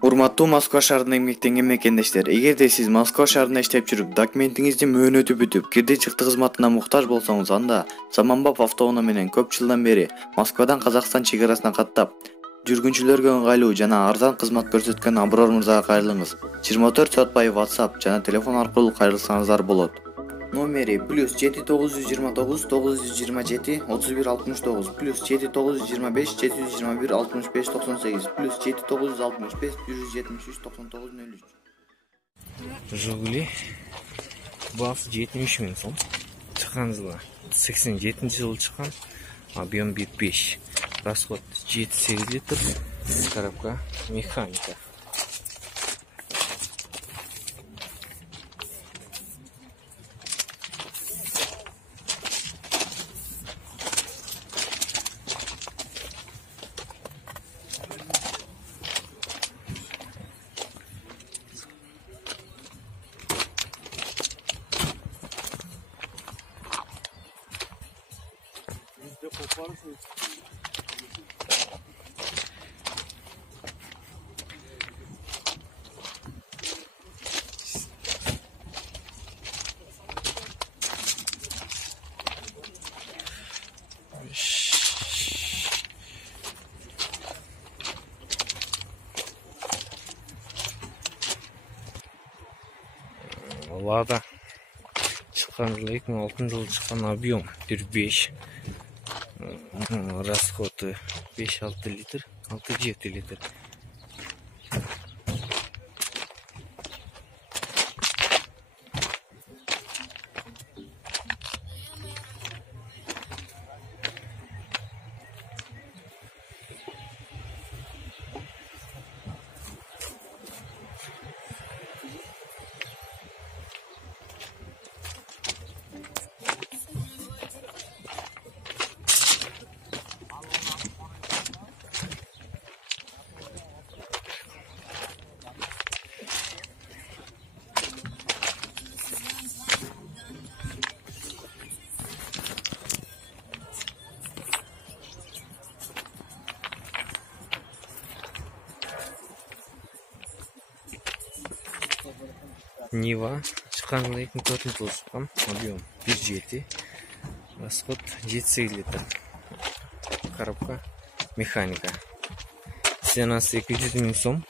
Урматтуу Москва шаарында эмгектенген мекендештер, эгерде сиз Москва шаарында иштеп жүрүп, документиңиздин мөөнөтү бүтүп, кирди чыкты кызматына муктаж болсоңуз, анда Заманбап автоунаа менен көп жылдан бери Москвадан Казакстан чек-арасына каттап, жүргүнчүлөргө ыңгайлуу жана арзан кызмат көрсөткөн Аброр мырзага кайрылыңыз. 24 саат бою WhatsApp жана телефон аркылуу кайрылсаңыздар болот. Номери +7 929 927 31 69 +7 925 721 65 98 +7 965 173 99 03. Жигули басы 70 миң сом. Чыккан жылы 87-жылы чыккан. Объем 5. Расход 7-8 литр. Коробка механика. Лада чыккан жылы 2006-жылы чыккан, объем 1.5. Расходы 5-6 литр, 6-7 литр. Нива чыккан жылы 2004-жылы чыккан, объем 1.7. Расход 7-8 литр. Коробка механика. Ценасы 200 миң сом.